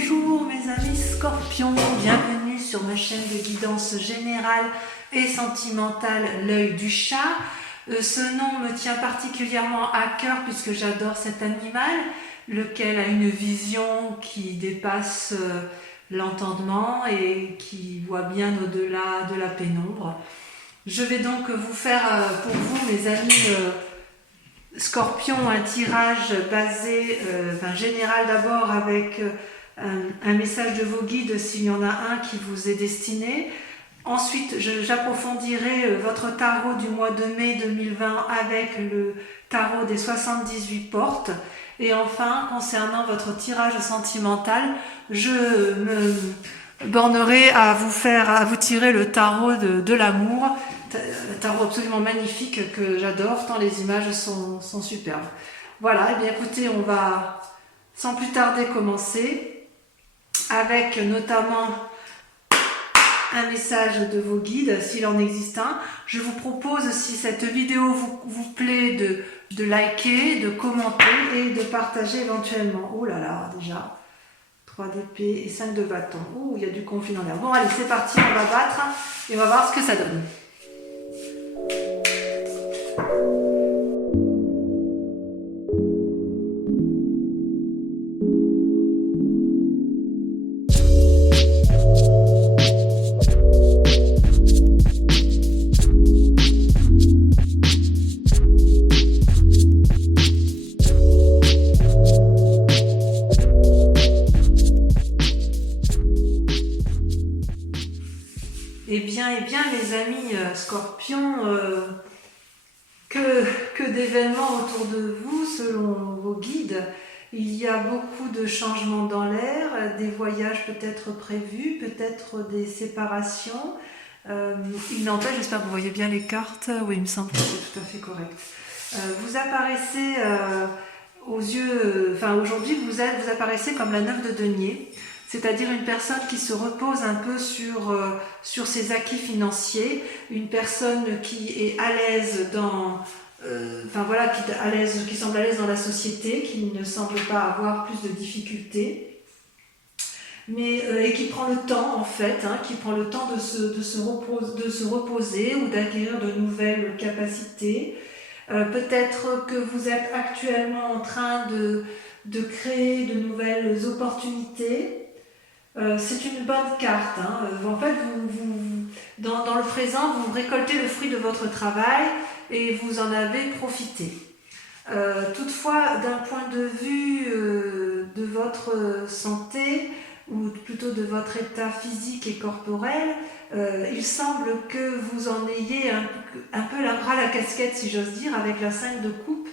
Bonjour mes amis Scorpions, bienvenue sur ma chaîne de guidance générale et sentimentale L'œil du chat. Ce nom me tient particulièrement à cœur puisque j'adore cet animal, lequel a une vision qui dépasse l'entendement et qui voit bien au-delà de la pénombre. Je vais donc vous faire pour vous mes amis Scorpions un tirage basé, général d'abord avec un message de vos guides s'il y en a un qui vous est destiné. Ensuite, j'approfondirai votre tarot du mois de mai 2020 avec le tarot des 78 portes. Et enfin, concernant votre tirage sentimental, je me bornerai à vous tirer le tarot de l'amour. Un tarot absolument magnifique que j'adore, tant les images sont superbes. Voilà, et bien écoutez, on va sans plus tarder commencer avec notamment un message de vos guides, s'il en existe un. Je vous propose, si cette vidéo vous plaît, de liker, de commenter et de partager éventuellement. Oh là là, déjà 3 d'épée et 5 de bâton. Oh, il y a du conflit dans l'air. Bon, allez, c'est parti, on va battre et on va voir ce que ça donne. Eh bien, mes amis Scorpions, que d'événements autour de vous, selon vos guides. Il y a beaucoup de changements dans l'air, des voyages peut-être prévus, peut-être des séparations. Il n'empêche, j'espère que vous voyez bien les cartes. Oui, il me semble que c'est tout à fait correct. Vous apparaissez aux yeux, aujourd'hui vous apparaissez comme la 9 de denier. C'est-à-dire une personne qui se repose un peu sur ses acquis financiers, une personne qui est à l'aise qui semble à l'aise dans la société, qui ne semble pas avoir plus de difficultés, et qui prend le temps en fait, qui prend le temps de se reposer ou d'acquérir de nouvelles capacités. Peut-être que vous êtes actuellement en train de créer de nouvelles opportunités. C'est une bonne carte. En fait, dans le présent, vous récoltez le fruit de votre travail et vous en avez profité. Toutefois, d'un point de vue de votre santé, ou plutôt de votre état physique et corporel, il semble que vous en ayez un peu la bras à la casquette, si j'ose dire, avec la 5 de coupe,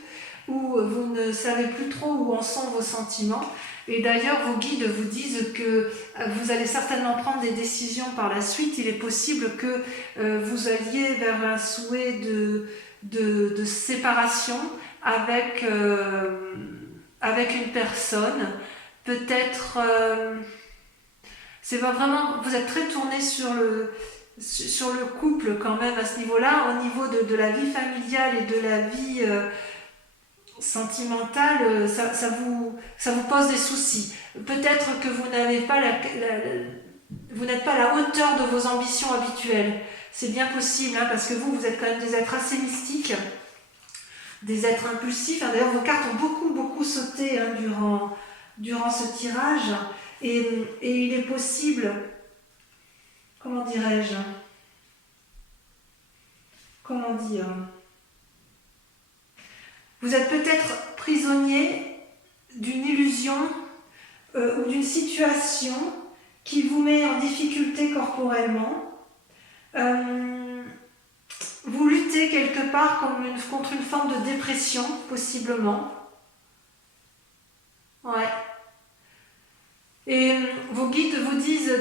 où vous ne savez plus trop où en sont vos sentiments. Et d'ailleurs, vos guides vous disent que vous allez certainement prendre des décisions par la suite. Il est possible que vous alliez vers un souhait de séparation avec une personne. Peut-être, c'est vraiment, vous êtes très tourné sur le couple quand même à ce niveau-là, au niveau de la vie familiale et de la vie sentimentale, ça vous pose des soucis. Peut-être que vous n'êtes pas à la hauteur de vos ambitions habituelles. C'est bien possible, parce que vous êtes quand même des êtres assez mystiques, des êtres impulsifs. D'ailleurs, vos cartes ont beaucoup sauté durant ce tirage. Et il est possible, comment dire, vous êtes peut-être prisonnier d'une illusion ou d'une situation qui vous met en difficulté corporellement. Vous luttez quelque part contre une forme de dépression, possiblement. Ouais. Et vos guides vous disent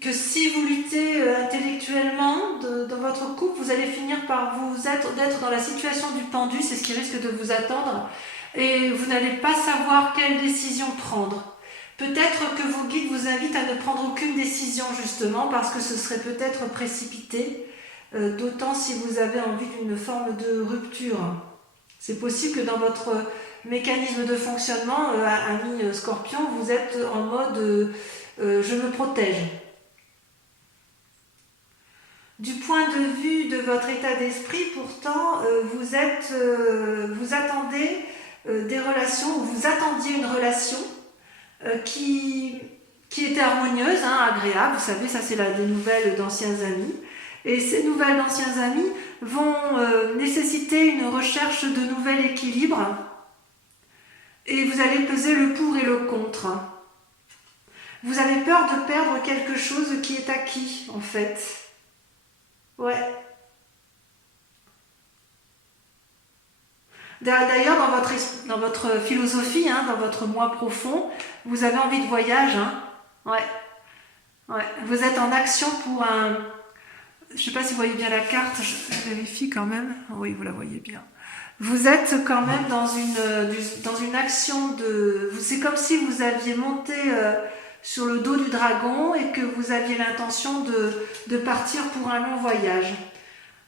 que si vous luttez intellectuellement dans votre couple, vous allez finir par d'être dans la situation du pendu, c'est ce qui risque de vous attendre, et vous n'allez pas savoir quelle décision prendre. Peut-être que vos guides vous invitent à ne prendre aucune décision justement, parce que ce serait peut-être précipité, d'autant si vous avez envie d'une forme de rupture. C'est possible que dans votre mécanisme de fonctionnement, ami Scorpion, vous êtes en mode je me protège. Du point de vue de votre état d'esprit, pourtant, vous attendez des relations, ou vous attendiez une relation qui était harmonieuse, hein, agréable. Vous savez, ça c'est des nouvelles d'anciens amis. Et ces nouvelles d'anciens amis vont nécessiter une recherche de nouvel équilibre. Et vous allez peser le pour et le contre. Vous avez peur de perdre quelque chose qui est acquis, en fait. Ouais. D'ailleurs, dans votre philosophie, hein, dans votre moi profond, vous avez envie de voyage. Hein. Ouais. Ouais. Vous êtes en action pour un... Je ne sais pas si vous voyez bien la carte, je vérifie quand même. Oui, vous la voyez bien. Vous êtes quand même dans une action de... C'est comme si vous aviez monté sur le dos du dragon et que vous aviez l'intention de partir pour un long voyage.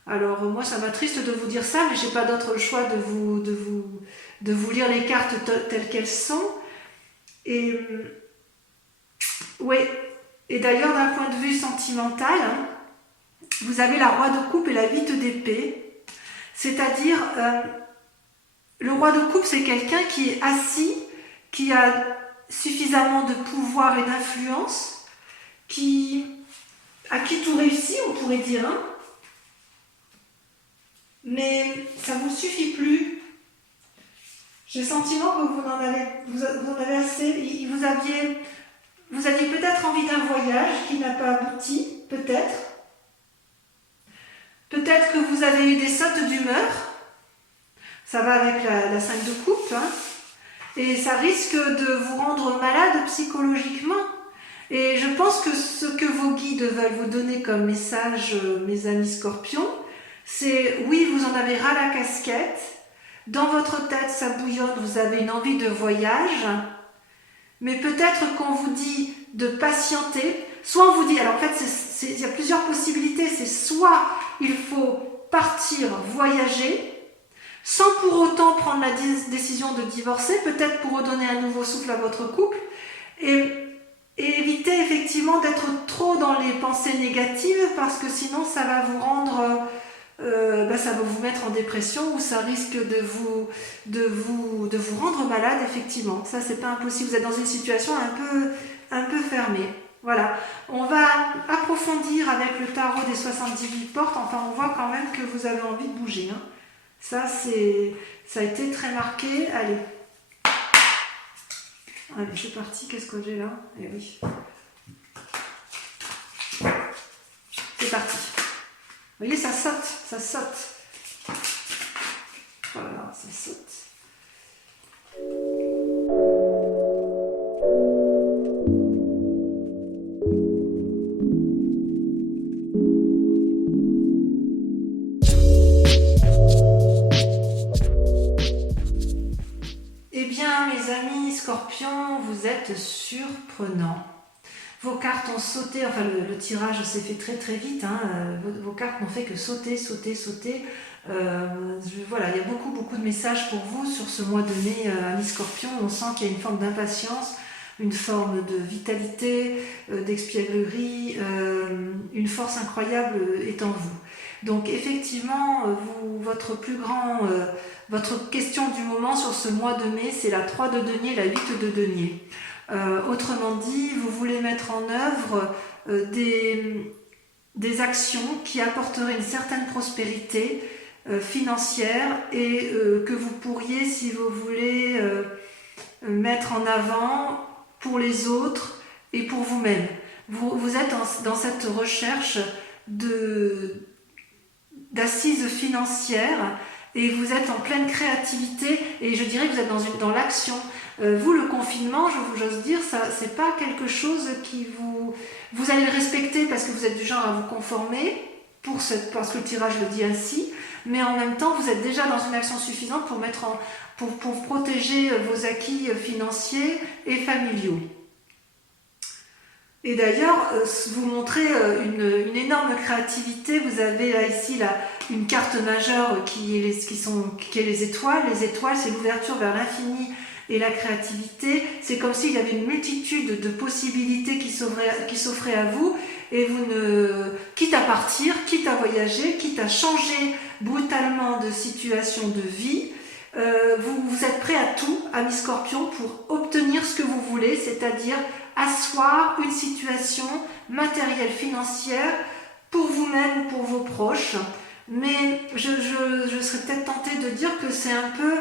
Alors moi ça m'attriste de vous dire ça, mais je n'ai pas d'autre choix de vous lire les cartes telles qu'elles sont. Et oui, et d'ailleurs d'un point de vue sentimental, hein, vous avez la roi de coupe et la 8 d'épée, c'est-à-dire le roi de coupe c'est quelqu'un qui est assis, qui a suffisamment de pouvoir et d'influence, à qui tout réussit on pourrait dire, hein. Mais ça ne vous suffit plus. J'ai le sentiment que vous en avez assez. Vous aviez peut-être envie d'un voyage qui n'a pas abouti, peut-être. Peut-être que vous avez eu des sautes d'humeur. Ça va avec la 5 de coupe. Hein. Et ça risque de vous rendre malade psychologiquement. Et je pense que ce que vos guides veulent vous donner comme message, mes amis Scorpions, c'est oui, vous en avez ras la casquette, dans votre tête ça bouillonne, vous avez une envie de voyage, mais peut-être qu'on vous dit de patienter, soit on vous dit, alors en fait il y a plusieurs possibilités, c'est soit il faut partir voyager, sans pour autant prendre la décision de divorcer, peut-être pour redonner un nouveau souffle à votre couple, et éviter effectivement d'être trop dans les pensées négatives, parce que sinon ça va vous rendre... ça va vous mettre en dépression ou ça risque de vous rendre malade, effectivement. Ça, c'est pas impossible. Vous êtes dans une situation un peu fermée. Voilà. On va approfondir avec le tarot des 78 portes. Enfin, on voit quand même que vous avez envie de bouger. Hein. Ça a été très marqué. Allez. Allez, c'est parti. Qu'est-ce que j'ai là? Eh oui. C'est parti. Vous voyez, ça saute, ça saute. Voilà, ça saute. Eh bien, mes amis Scorpions, vous êtes surprenants. Vos cartes ont sauté, enfin le tirage s'est fait très très vite, hein, vos cartes n'ont fait que sauter, sauter, sauter. Voilà, il y a beaucoup de messages pour vous sur ce mois de mai, amis Scorpion. On sent qu'il y a une forme d'impatience, une forme de vitalité, d'espièglerie, une force incroyable est en vous. Donc effectivement, votre question du moment sur ce mois de mai, c'est la 3 de denier, la 8 de denier. Autrement dit, vous voulez mettre en œuvre des actions qui apporteraient une certaine prospérité financière et que vous pourriez, si vous voulez, mettre en avant pour les autres et pour vous-même. Vous êtes dans cette recherche d'assises financières et vous êtes en pleine créativité et je dirais que vous êtes dans l'action. Vous, le confinement, j'ose dire, ça c'est pas quelque chose qui vous allez le respecter parce que vous êtes du genre à vous conformer parce que le tirage le dit ainsi, mais en même temps vous êtes déjà dans une action suffisante pour protéger vos acquis financiers et familiaux. Et d'ailleurs, vous montrez une énorme créativité. Vous avez là ici une carte majeure qui est les étoiles. Les étoiles, c'est l'ouverture vers l'infini et la créativité. C'est comme s'il y avait une multitude de possibilités qui s'offraient à vous. Et quitte à partir, quitte à voyager, quitte à changer brutalement de situation de vie, vous êtes prêt à tout, ami Scorpion, pour obtenir ce que vous voulez, c'est-à-dire asseoir une situation matérielle, financière pour vous-même ou pour vos proches. Mais je serais peut-être tentée de dire que c'est un peu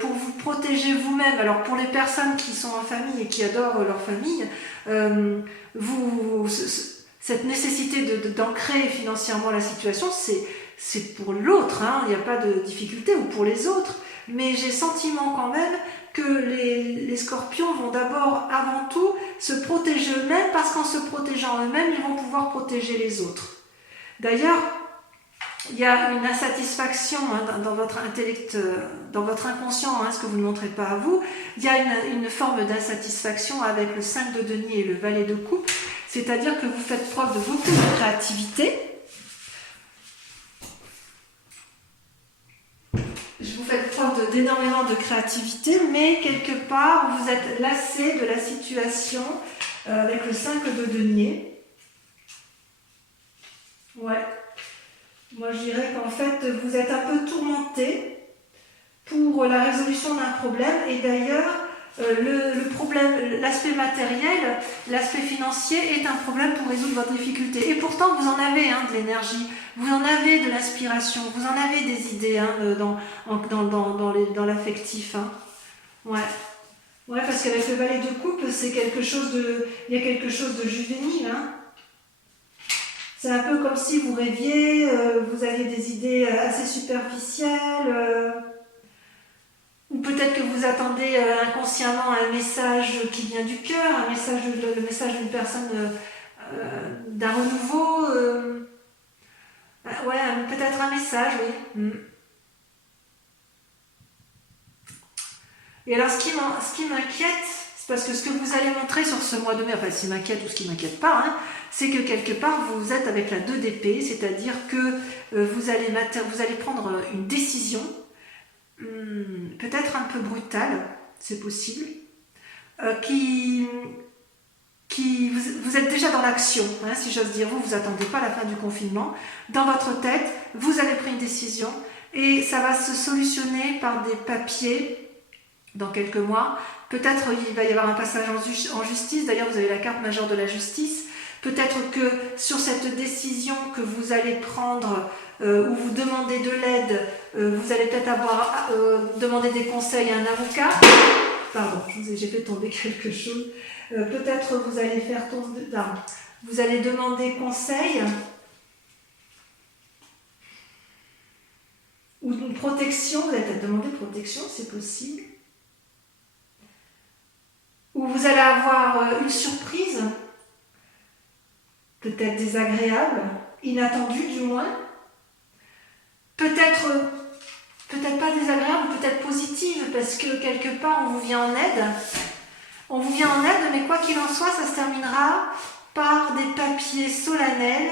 pour vous protéger vous-même. Alors pour les personnes qui sont en famille et qui adorent leur famille, cette nécessité d'ancrer financièrement la situation, c'est pour l'autre, hein, il n'y a pas de difficulté, ou pour les autres. Mais j'ai sentiment quand même que les scorpions vont d'abord, avant tout, se protéger eux-mêmes, parce qu'en se protégeant eux-mêmes, ils vont pouvoir protéger les autres. D'ailleurs, il y a une insatisfaction dans votre intellect, dans votre inconscient, ce que vous ne montrez pas à vous. Il y a une forme d'insatisfaction avec le 5 de denier et le valet de coupe, c'est-à-dire que vous faites preuve de beaucoup de créativité. Vous faites preuve d'énormément de créativité, mais quelque part, vous êtes lassé de la situation avec le 5 de denier. Ouais. Moi, je dirais qu'en fait, vous êtes un peu tourmenté pour la résolution d'un problème. Et d'ailleurs, le problème, l'aspect matériel, l'aspect financier est un problème pour résoudre votre difficulté. Et pourtant, vous en avez de l'énergie, vous en avez de l'inspiration, vous en avez des idées dans l'affectif. Ouais. Ouais, parce qu'avec le valet de coupe, il y a quelque chose de juvénile. C'est un peu comme si vous rêviez, vous aviez des idées assez superficielles, ou peut-être que vous attendez inconsciemment un message qui vient du cœur, le message d'une personne, d'un renouveau, ouais, peut-être un message, oui. Et alors, ce qui m'inquiète, c'est parce que ce que vous allez montrer sur ce mois de mai, enfin, ce qui m'inquiète ou ce qui m'inquiète pas, c'est que quelque part, vous êtes avec la 2 d'épée, c'est-à-dire que vous allez prendre une décision, peut-être un peu brutale, c'est possible, vous êtes déjà dans l'action, si j'ose dire. Vous attendez pas la fin du confinement. Dans votre tête, vous avez pris une décision et ça va se solutionner par des papiers dans quelques mois. Peut-être il va y avoir un passage en justice. D'ailleurs, vous avez la carte majeure de la justice. Peut-être que sur cette décision que vous allez prendre, où vous demandez de l'aide, vous allez peut-être avoir demandé des conseils à un avocat. Pardon, j'ai fait tomber quelque chose. Peut-être vous allez vous allez demander conseil ou une protection. Vous allez peut-être demander protection, c'est possible. Ou vous allez avoir une surprise, peut-être désagréable, inattendue du moins. Peut-être pas désagréable, peut-être positive, parce que quelque part on vous vient en aide. On vous vient en aide, mais quoi qu'il en soit, ça se terminera par des papiers solennels,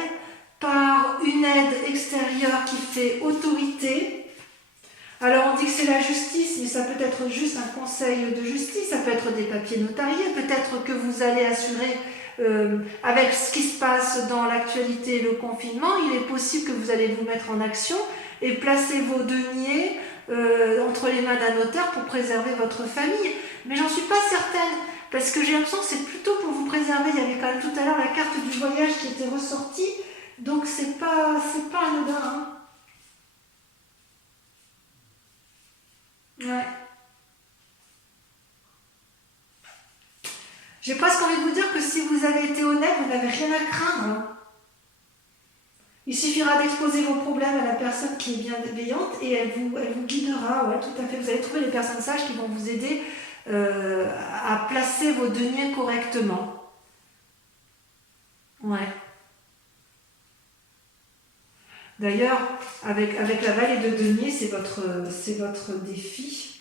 par une aide extérieure qui fait autorité. Alors on dit que c'est la justice, mais ça peut être juste un conseil de justice, ça peut être des papiers notariés, peut-être que vous allez assurer, avec ce qui se passe dans l'actualité et le confinement, il est possible que vous allez vous mettre en action et placer vos deniers entre les mains d'un notaire pour préserver votre famille. Mais j'en suis pas certaine, parce que j'ai l'impression que c'est plutôt pour vous préserver. Il y avait quand même tout à l'heure la carte du voyage qui était ressortie, donc c'est pas anodin. Ouais. J'ai presque envie de vous dire que si vous avez été honnête, vous n'avez rien à craindre. Il suffira d'exposer vos problèmes à la personne qui est bienveillante et elle vous guidera. Ouais, tout à fait. Vous allez trouver les personnes sages qui vont vous aider à placer vos deniers correctement. Ouais. D'ailleurs, avec la vallée de denier, c'est votre défi.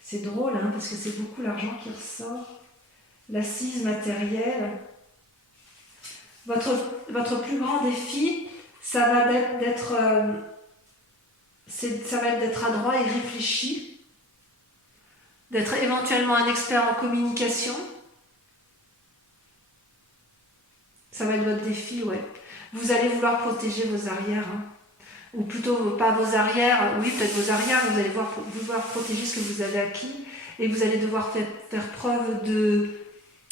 C'est drôle, parce que c'est beaucoup l'argent qui ressort. l'assise matérielle. Votre plus grand défi, ça va être d'être adroit et réfléchi, d'être éventuellement un expert en communication. Ça va être votre défi, ouais. Vous allez vouloir protéger vos arrières, hein. Ou plutôt pas vos arrières, oui peut-être vos arrières, vous allez vouloir protéger ce que vous avez acquis et vous allez devoir faire preuve de,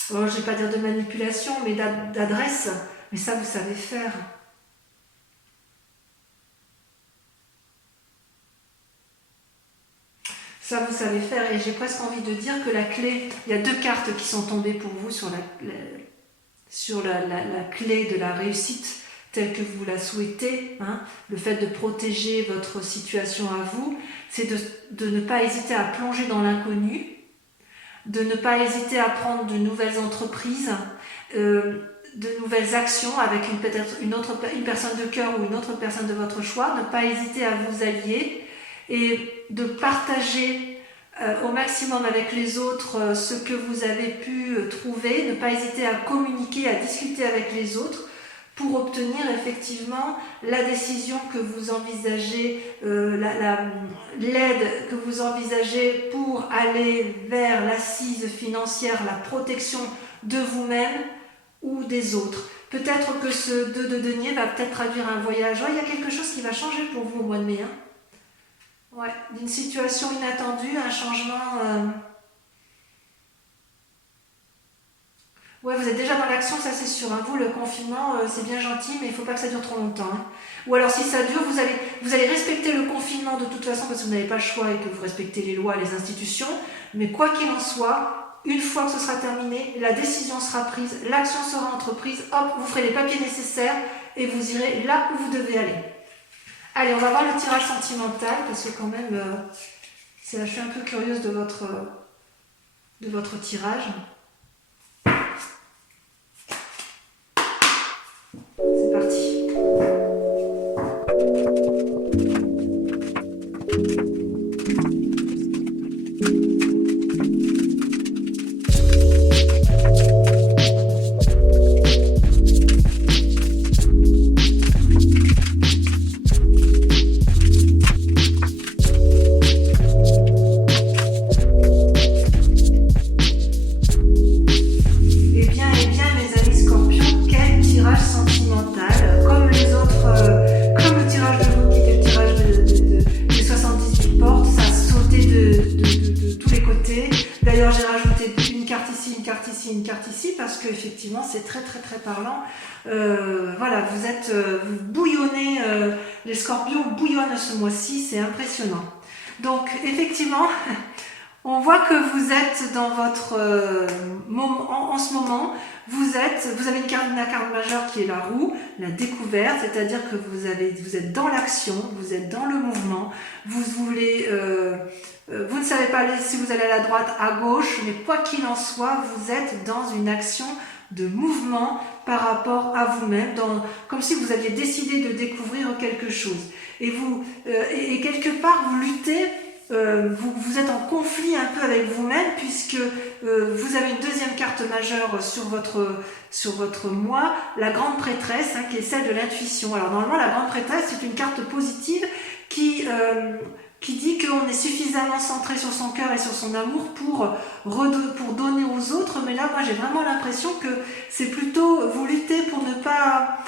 je ne vais pas dire de manipulation, mais d'adresse, mais ça vous savez faire. Ça vous savez faire et j'ai presque envie de dire que la clé, il y a 2 cartes qui sont tombées pour vous sur la clé de la réussite telle que vous la souhaitez, hein, le fait de protéger votre situation à vous, c'est de ne pas hésiter à plonger dans l'inconnu, de ne pas hésiter à prendre de nouvelles entreprises, de nouvelles actions avec peut-être une personne de cœur ou une autre personne de votre choix, ne pas hésiter à vous allier et de partager au maximum avec les autres ce que vous avez pu trouver, ne pas hésiter à communiquer, à discuter avec les autres pour obtenir effectivement la décision que vous envisagez, l'aide que vous envisagez pour aller vers l'assise financière, la protection de vous-même ou des autres. Peut-être que ce 2 de denier va peut-être traduire un voyage. Ouais, il y a quelque chose qui va changer pour vous au mois de mai. Hein. Ouais, d'une situation inattendue, un changement... Ouais, vous êtes déjà dans l'action, ça c'est sûr. Hein. Vous, le confinement, c'est bien gentil, mais il ne faut pas que ça dure trop longtemps. Hein. Ou alors, si ça dure, vous allez respecter le confinement de toute façon parce que vous n'avez pas le choix et que vous respectez les lois, les institutions. Mais quoi qu'il en soit, une fois que ce sera terminé, la décision sera prise, l'action sera entreprise, hop, vous ferez les papiers nécessaires et vous irez là où vous devez aller. Allez, on va voir le tirage sentimental parce que quand même, je suis un peu curieuse de votre tirage. C'est parti. C'est très très très parlant. Voilà, vous bouillonnez, les scorpions bouillonnent ce mois-ci, c'est impressionnant. Donc effectivement, on voit que vous êtes dans votre moment, en ce moment, vous avez une carte majeure qui est la roue, la découverte, c'est-à-dire que vous êtes dans l'action, vous êtes dans le mouvement, vous ne savez pas si vous allez à la droite, à gauche, mais quoi qu'il en soit, vous êtes dans une action de mouvement par rapport à vous-même, comme si vous aviez décidé de découvrir quelque chose. Et quelque part, vous luttez, vous êtes en conflit un peu avec vous-même, puisque vous avez une deuxième carte majeure sur votre moi, la grande prêtresse, hein, qui est celle de l'intuition. Alors normalement, la grande prêtresse, c'est une carte positive qui dit qu'on est suffisamment centré sur son cœur et sur son amour pour donner aux autres, mais là, moi, j'ai vraiment l'impression que c'est plutôt, vous luttez pour ne pas...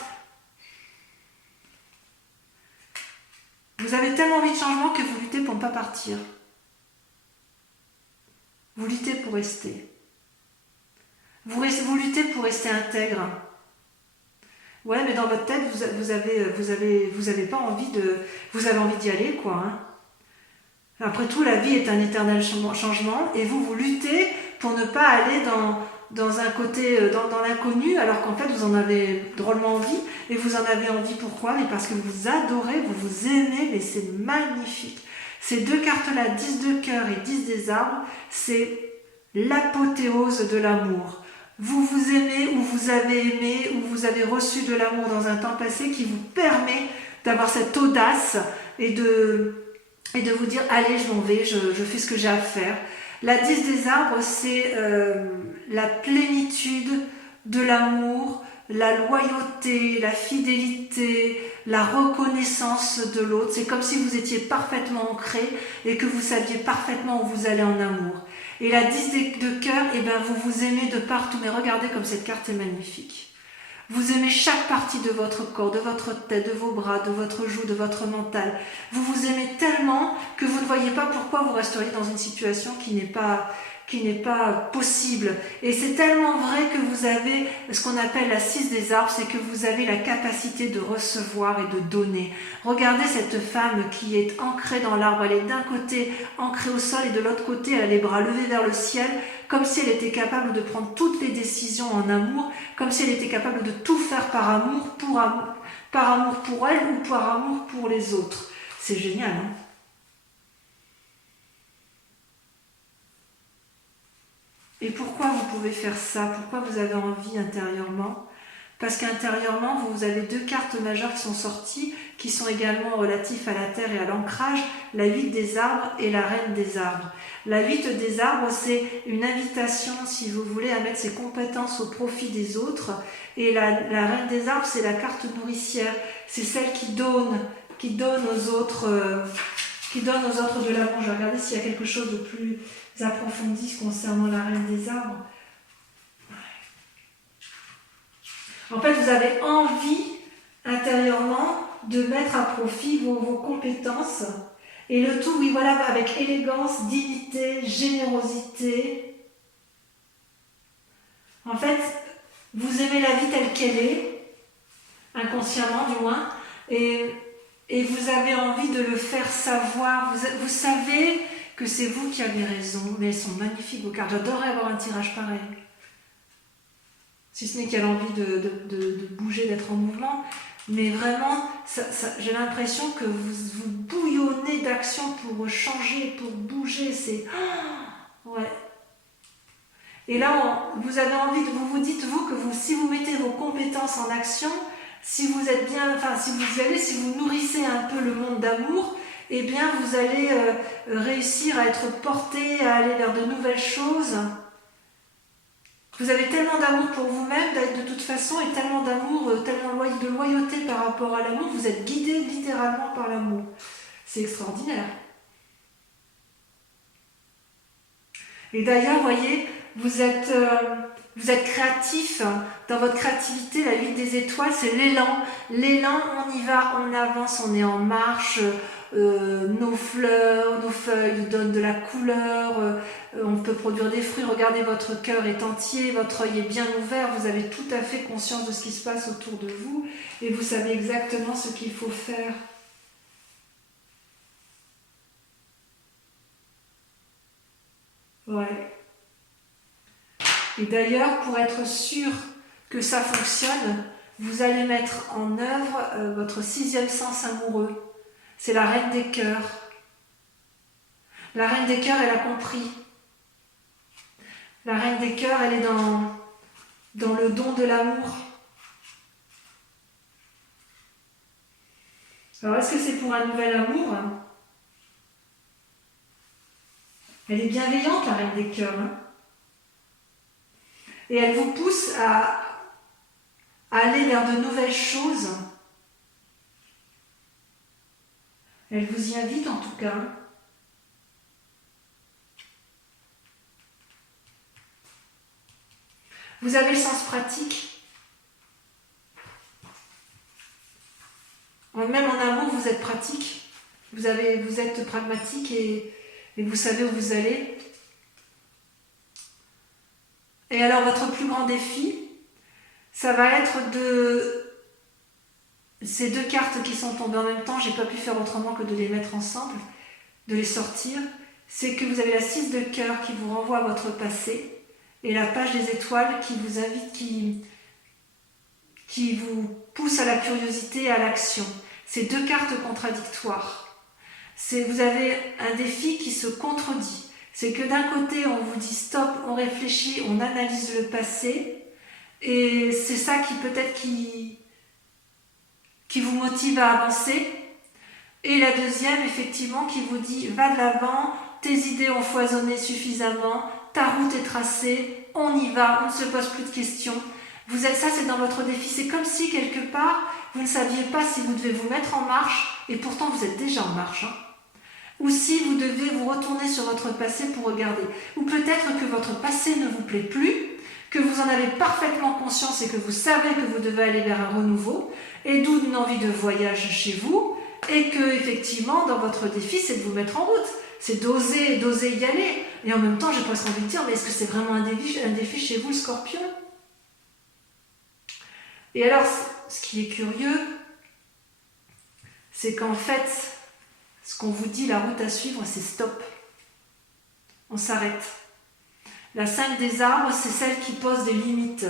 Vous avez tellement envie de changement que vous luttez pour ne pas partir. Vous luttez pour rester. Vous luttez pour rester intègre. Ouais, mais dans votre tête, vous avez pas envie de... Vous avez envie d'y aller, quoi, hein. Après tout, la vie est un éternel changement et vous luttez pour ne pas aller dans un côté, dans l'inconnu, alors qu'en fait, vous en avez drôlement envie. Et vous en avez envie pourquoi? Mais parce que vous adorez, vous aimez, mais c'est magnifique. Ces 2 cartes-là, 10 de cœur et 10 des arbres, c'est l'apothéose de l'amour. Vous vous aimez ou vous avez aimé ou vous avez reçu de l'amour dans un temps passé qui vous permet d'avoir cette audace et de vous dire allez, je m'en vais, je fais ce que j'ai à faire. La 10 des arbres, c'est la plénitude de l'amour, la loyauté, la fidélité, la reconnaissance de l'autre. C'est comme si vous étiez parfaitement ancré et que vous saviez parfaitement où vous allez en amour. Et la 10 de cœur, eh ben vous vous aimez de partout. Mais regardez comme cette carte est magnifique. Vous aimez chaque partie de votre corps, de votre tête, de vos bras, de votre joue, de votre mental. Vous vous aimez tellement que vous ne voyez pas pourquoi vous resteriez dans une situation qui n'est pas possible. Et c'est tellement vrai que vous avez ce qu'on appelle la 6 des arbres, c'est que vous avez la capacité de recevoir et de donner. Regardez cette femme qui est ancrée dans l'arbre. Elle est d'un côté ancrée au sol et de l'autre côté elle a les bras levés vers le ciel, comme si elle était capable de prendre toutes les décisions en amour, comme si elle était capable de tout faire par amour pour elle ou par amour pour les autres. C'est génial, hein? Et pourquoi vous pouvez faire ça? Pourquoi vous avez envie intérieurement? Parce qu'intérieurement, vous avez 2 cartes majeures qui sont sorties, qui sont également relatives à la terre et à l'ancrage, la 8 des arbres et la reine des arbres. La 8 des arbres, c'est une invitation, si vous voulez, à mettre ses compétences au profit des autres. Et la reine des arbres, c'est la carte nourricière. C'est celle qui donne aux autres de l'amour. Je vais regarder s'il y a quelque chose de plus approfondi concernant la reine des arbres. En fait, vous avez envie intérieurement de mettre à profit vos compétences. Et le tout, oui, voilà, avec élégance, dignité, générosité. En fait, vous aimez la vie telle qu'elle est, inconsciemment du moins, et vous avez envie de le faire savoir. Vous savez que c'est vous qui avez raison, mais elles sont magnifiques vos cartes. J'adorerais avoir un tirage pareil. Si ce n'est qu'elle a envie de bouger, d'être en mouvement. Mais vraiment, j'ai l'impression que vous bouillonnez d'action pour changer, pour bouger. C'est... ouais. Et là, vous avez envie de... Vous dites, vous, que si vous mettez vos compétences en action, si vous êtes bien... Enfin, si vous nourrissez un peu le monde d'amour, eh bien, vous allez réussir à être porté, à aller vers de nouvelles choses. Vous avez tellement d'amour pour vous-même, de toute façon, et tellement d'amour, tellement de loyauté par rapport à l'amour, vous êtes guidé littéralement par l'amour. C'est extraordinaire. Et d'ailleurs, voyez, vous êtes créatif. Dans votre créativité, la 8 des étoiles, c'est l'élan. L'élan, on y va, on avance, on est en marche. Nos fleurs, nos feuilles nous donnent de la couleur, on peut produire des fruits. Regardez, votre cœur est entier, votre œil est bien ouvert, vous avez tout à fait conscience de ce qui se passe autour de vous et vous savez exactement ce qu'il faut faire. Ouais. Et d'ailleurs, pour être sûr que ça fonctionne, vous allez mettre en œuvre votre 6e sens amoureux. C'est la reine des cœurs. La reine des cœurs, elle a compris. La reine des cœurs, elle est dans le don de l'amour. Alors, est-ce que c'est pour un nouvel amour? Elle est bienveillante, la reine des cœurs. Et elle vous pousse à aller vers de nouvelles choses. Elle vous y invite en tout cas. Vous avez le sens pratique. Même en amour, vous êtes pratique. Vous êtes pragmatique et vous savez où vous allez. Et alors, votre plus grand défi, ça va être de... Ces 2 cartes qui sont tombées en même temps, j'ai pas pu faire autrement que de les mettre ensemble, de les sortir. C'est que vous avez la 6 de cœur qui vous renvoie à votre passé et la page des étoiles qui vous invite, qui vous pousse à la curiosité et à l'action. C'est 2 cartes contradictoires. Vous avez un défi qui se contredit. C'est que d'un côté, on vous dit stop, on réfléchit, on analyse le passé et c'est ça qui peut-être qui vous motive à avancer. Et la deuxième, effectivement, qui vous dit va de l'avant, tes idées ont foisonné suffisamment, ta route est tracée, on y va, on ne se pose plus de questions. Ça, c'est dans votre défi. C'est comme si, quelque part, vous ne saviez pas si vous devez vous mettre en marche, et pourtant vous êtes déjà en marche. Ou si vous devez vous retourner sur votre passé pour regarder. Ou peut-être que votre passé ne vous plaît plus, que vous en avez parfaitement conscience et que vous savez que vous devez aller vers un renouveau, et d'où une envie de voyage chez vous, et que, effectivement, dans votre défi, c'est de vous mettre en route. C'est d'oser y aller. Et en même temps, j'ai presque envie de dire, mais est-ce que c'est vraiment un défi chez vous, le Scorpion? Et alors, ce qui est curieux, c'est qu'en fait, ce qu'on vous dit, la route à suivre, c'est stop. On s'arrête. La 5 des arbres, c'est celle qui pose des limites.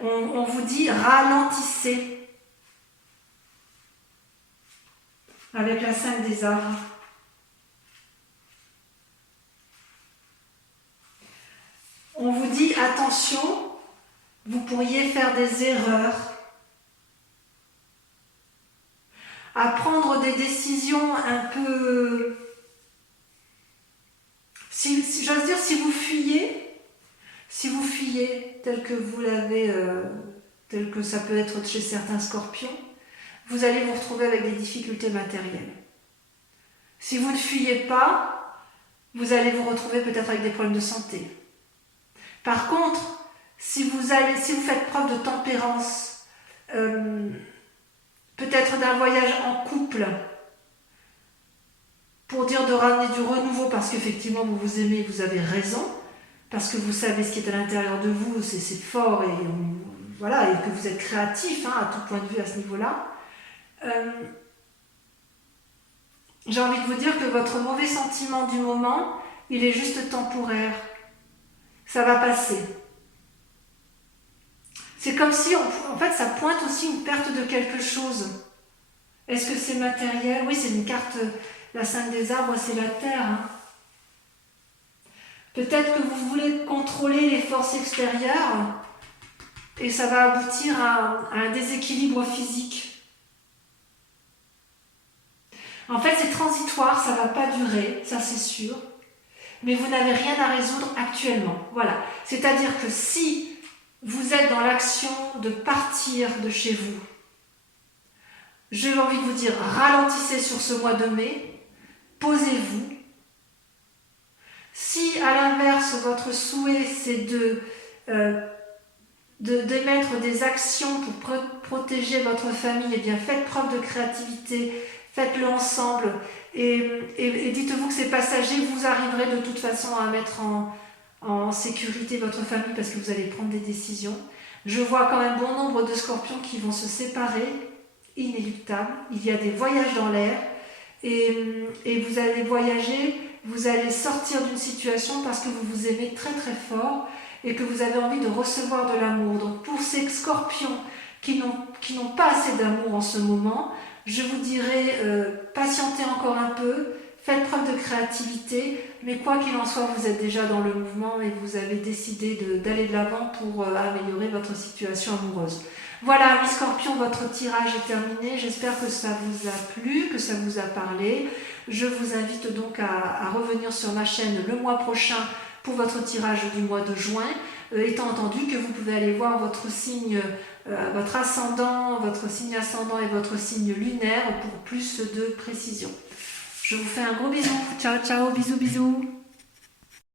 On vous dit ralentissez. Avec la 5 des arbres. On vous dit attention, vous pourriez faire des erreurs. À prendre des décisions un peu... J'ose dire, si vous fuyez tel que vous l'avez, tel que ça peut être chez certains scorpions, vous allez vous retrouver avec des difficultés matérielles. Si vous ne fuyez pas, vous allez vous retrouver peut-être avec des problèmes de santé. Par contre, si vous faites preuve de tempérance, peut-être d'un voyage en couple, pour dire de ramener du renouveau, parce qu'effectivement vous vous aimez, vous avez raison, parce que vous savez ce qui est à l'intérieur de vous, c'est fort, et voilà, et que vous êtes créatif à tout point de vue à ce niveau-là. J'ai envie de vous dire que votre mauvais sentiment du moment, il est juste temporaire. Ça va passer. C'est comme si, en fait, ça pointe aussi une perte de quelque chose. Est-ce que c'est matériel? Oui, c'est une carte, la 5 des arbres, c'est la terre. Peut-être que vous voulez contrôler les forces extérieures et ça va aboutir à un déséquilibre physique. En fait, c'est transitoire, ça ne va pas durer, ça c'est sûr. Mais vous n'avez rien à résoudre actuellement. Voilà. C'est-à-dire que si vous êtes dans l'action de partir de chez vous, j'ai envie de vous dire, ralentissez sur ce mois de mai, posez-vous. Si à l'inverse, votre souhait c'est d'émettre des actions pour protéger votre famille, eh bien faites preuve de créativité, faites-le ensemble et dites-vous que c'est passager, vous arriverez de toute façon à mettre en sécurité votre famille parce que vous allez prendre des décisions. Je vois quand même bon nombre de scorpions qui vont se séparer, inéluctable. Il y a des voyages dans l'air et vous allez voyager, vous allez sortir d'une situation parce que vous vous aimez très très fort et que vous avez envie de recevoir de l'amour. Donc pour ces scorpions qui n'ont pas assez d'amour en ce moment, je vous dirais patientez encore un peu, faites preuve de créativité, mais quoi qu'il en soit, vous êtes déjà dans le mouvement et vous avez décidé d'aller de l'avant pour améliorer votre situation amoureuse. Voilà, mes scorpions, votre tirage est terminé. J'espère que ça vous a plu, que ça vous a parlé. Je vous invite donc à revenir sur ma chaîne le mois prochain pour votre tirage du mois de juin, étant entendu que vous pouvez aller voir votre signe, votre ascendant, votre signe ascendant et votre signe lunaire pour plus de précision. Je vous fais un gros bisou. Ciao, ciao, bisous, bisous.